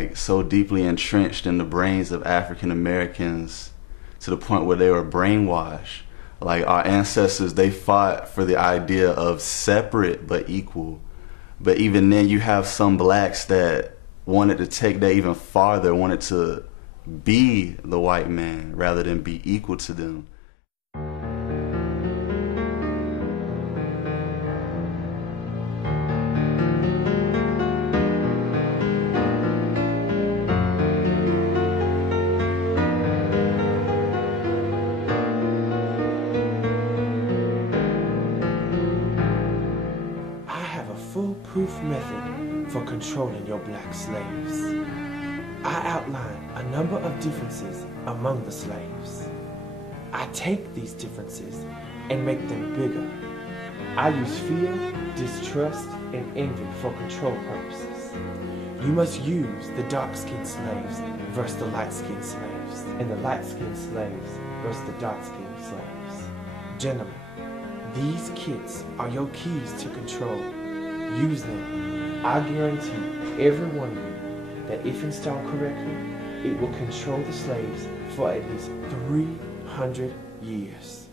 like so deeply entrenched in the brains of African Americans to the point where they were brainwashed. Like our ancestors, they fought for the idea of separate but equal. But even then, you have some blacks that wanted to take that even farther, wanted to be the white man rather than be equal to them. Foolproof method for controlling your black slaves. I outline a number of differences among the slaves. I take these differences and make them bigger. I use fear, distrust, and envy for control purposes. You must use the dark-skinned slaves versus the light-skinned slaves, and the light-skinned slaves versus the dark-skinned slaves. Gentlemen, these kits are your keys to control. Use them. I guarantee every one of you that if installed correctly, it will control the slaves for at least 300 years.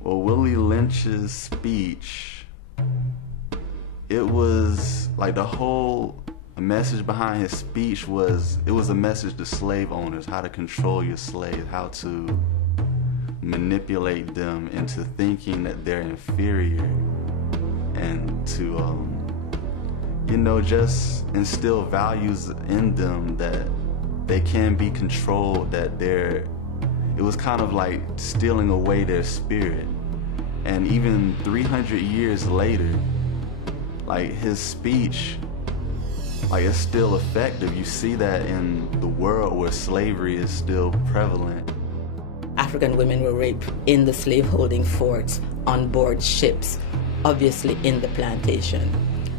Well, Willie Lynch's speech, it was like the whole message behind his speech was, it was a message to slave owners, how to control your slaves, how to manipulate them into thinking that they're inferior, and to, you know, just instill values in them that they can be controlled, that it was kind of like stealing away their spirit. And even 300 years later, like his speech, like it's still effective. You see that in the world where slavery is still prevalent. African women were raped in the slaveholding forts, on board ships, obviously in the plantation.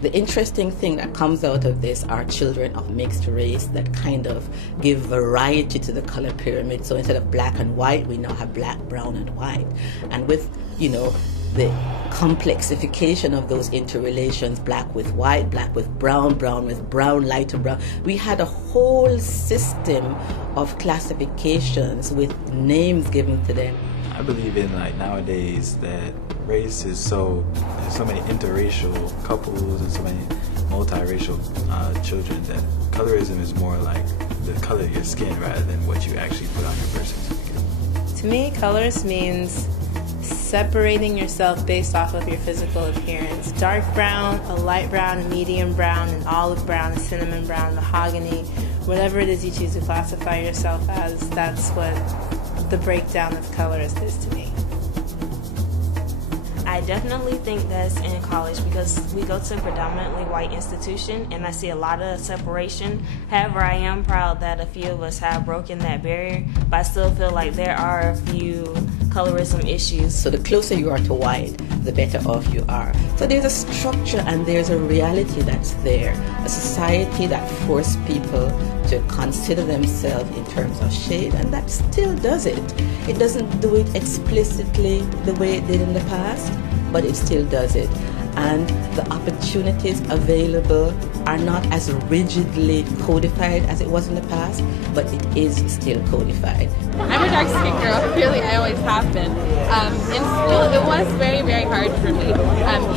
The interesting thing that comes out of this are children of mixed race that kind of give variety to the color pyramid. So instead of black and white, we now have black, brown, and white. And with, you know, the complexification of those interrelations, black with white, black with brown, brown with brown, lighter brown, we had a whole system of classifications with names given to them. I believe in, like, nowadays that race is so many interracial couples and so many multiracial children, that colorism is more like the color of your skin rather than what you actually put on your birth certificate. To me, colors means separating yourself based off of your physical appearance. Dark brown, a light brown, a medium brown, an olive brown, a cinnamon brown, mahogany, whatever it is you choose to classify yourself as, that's what the breakdown of colors is to me. I definitely think that's in college because we go to a predominantly white institution and I see a lot of separation. However, I am proud that a few of us have broken that barrier, but I still feel like there are a few colorism issues. So the closer you are to white, the better off you are. So there's a structure and there's a reality that's there, a society that forces people to consider themselves in terms of shade, and that still does it. It doesn't do it explicitly the way it did in the past, but it still does it. And the opportunities available are not as rigidly codified as it was in the past, but it is still codified. I'm a dark-skinned girl, really, I always have been. In school, it was very, very hard for me.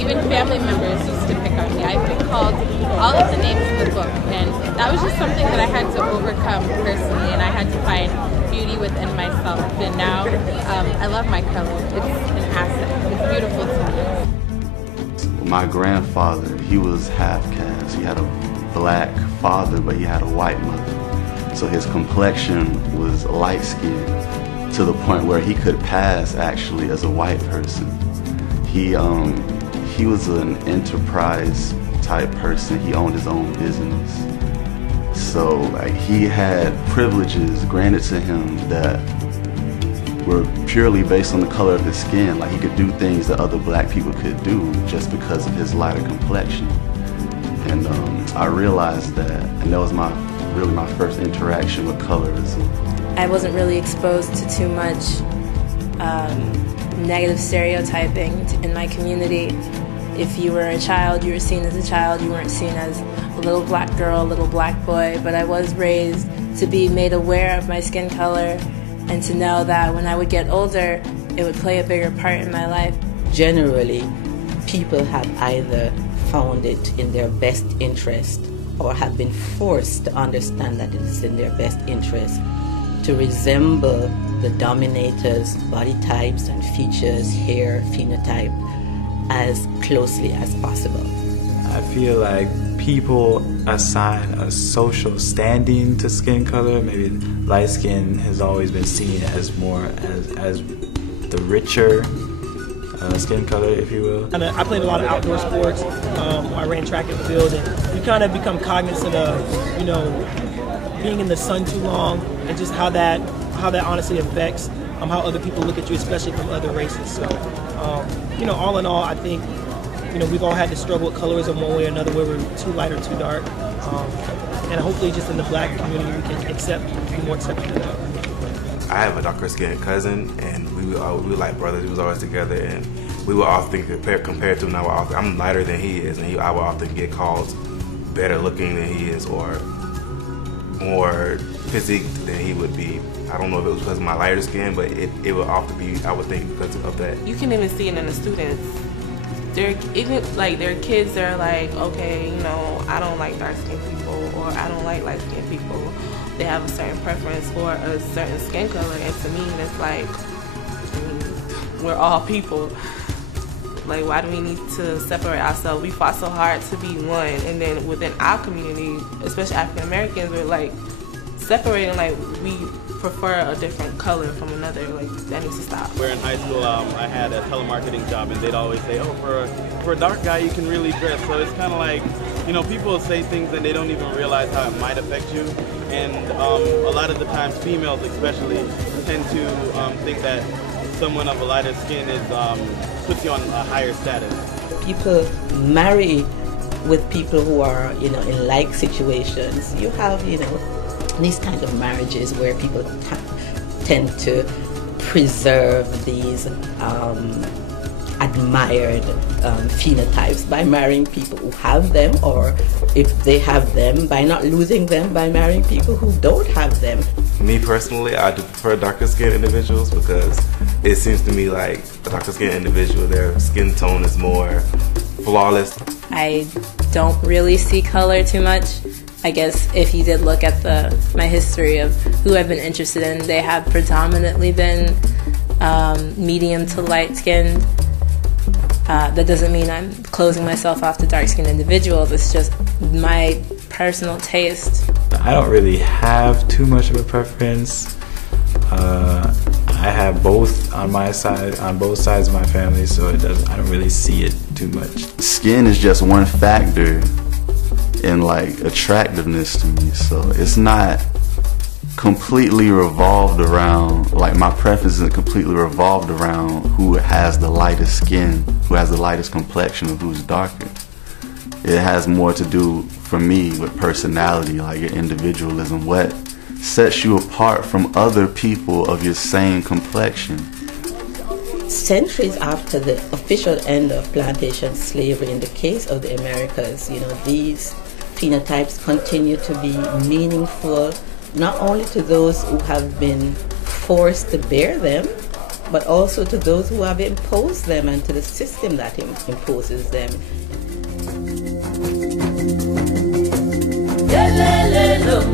Even family members used to pick on me. I've been called all of the names in the book, and that was just something that I had to overcome personally, and I had to find beauty within myself. And now, I love my color. It's an asset. It's beautiful to me. My grandfather, he was half caste. He had a black father, but he had a white mother. So his complexion was light skinned to the point where he could pass actually as a white person. He was an enterprise type person. He owned his own business. So like, he had privileges granted to him that were purely based on the color of his skin. Like, he could do things that other black people could do just because of his lighter complexion. And I realized that, and that was really my first interaction with colorism. I wasn't really exposed to too much negative stereotyping in my community. If you were a child, you were seen as a child. You weren't seen as a little black girl, a little black boy. But I was raised to be made aware of my skin color and to know that when I would get older, it would play a bigger part in my life. Generally, people have either found it in their best interest or have been forced to understand that it is in their best interest to resemble the dominators' body types and features, hair, phenotype, as closely as possible. I feel like people assign a social standing to skin color. Maybe light skin has always been seen as more as the richer skin color, if you will. And I played a lot of outdoor sports. I ran track and field, and you kind of become cognizant of, you know, being in the sun too long and just how that honestly affects how other people look at you, especially from other races. So, you know, all in all, I think, you know, we've all had to struggle with colorism one way or another, where we're too light or too dark. And hopefully just in the black community we can be more accepting of that. I have a darker skinned cousin, and we were like brothers. We was always together, and we would often compared to him. I'm lighter than he is, and I would often get called better looking than he is, or more physique than he would be. I don't know if it was because of my lighter skin, but it would often be, I would think, because of that. You can even see it in the students. They're even like their kids. They're like, okay, you know, I don't like dark skinned people, or I don't like light skinned people. They have a certain preference for a certain skin color, and to me, it's like, we're all people. Like, why do we need to separate ourselves? We fought so hard to be one, and then within our community, especially African Americans, we're like separating. Like, we prefer a different color from another. Like, that needs to stop. Where in high school, I had a telemarketing job, and they'd always say, "Oh, for a dark guy, you can really dress." So it's kind of like, you know, people say things and they don't even realize how it might affect you. And a lot of the times, females especially tend to think that someone of a lighter skin puts you on a higher status. People marry with people who are, you know, in like situations. You have, you know, these kind of marriages where people tend to preserve these admired phenotypes by marrying people who have them, or if they have them, by not losing them by marrying people who don't have them. Me personally, I do prefer darker skinned individuals because it seems to me like a darker skinned individual, their skin tone is more flawless. I don't really see color too much. I guess if you did look at my history of who I've been interested in, they have predominantly been medium to light skinned. That doesn't mean I'm closing myself off to dark-skinned individuals. It's just my personal taste. I don't really have too much of a preference. I have both on my side, on both sides of my family, so I don't really see it too much. Skin is just one factor in like attractiveness to me, so it's not completely revolved around, like my preference isn't completely revolved around who has the lightest skin, who has the lightest complexion, or who's darker. It has more to do, for me, with personality, like your individualism, what sets you apart from other people of your same complexion. Centuries after the official end of plantation slavery, in the case of the Americas, you know, these phenotypes continue to be meaningful, not only to those who have been forced to bear them, but also to those who have imposed them and to the system that imposes them. Lelele,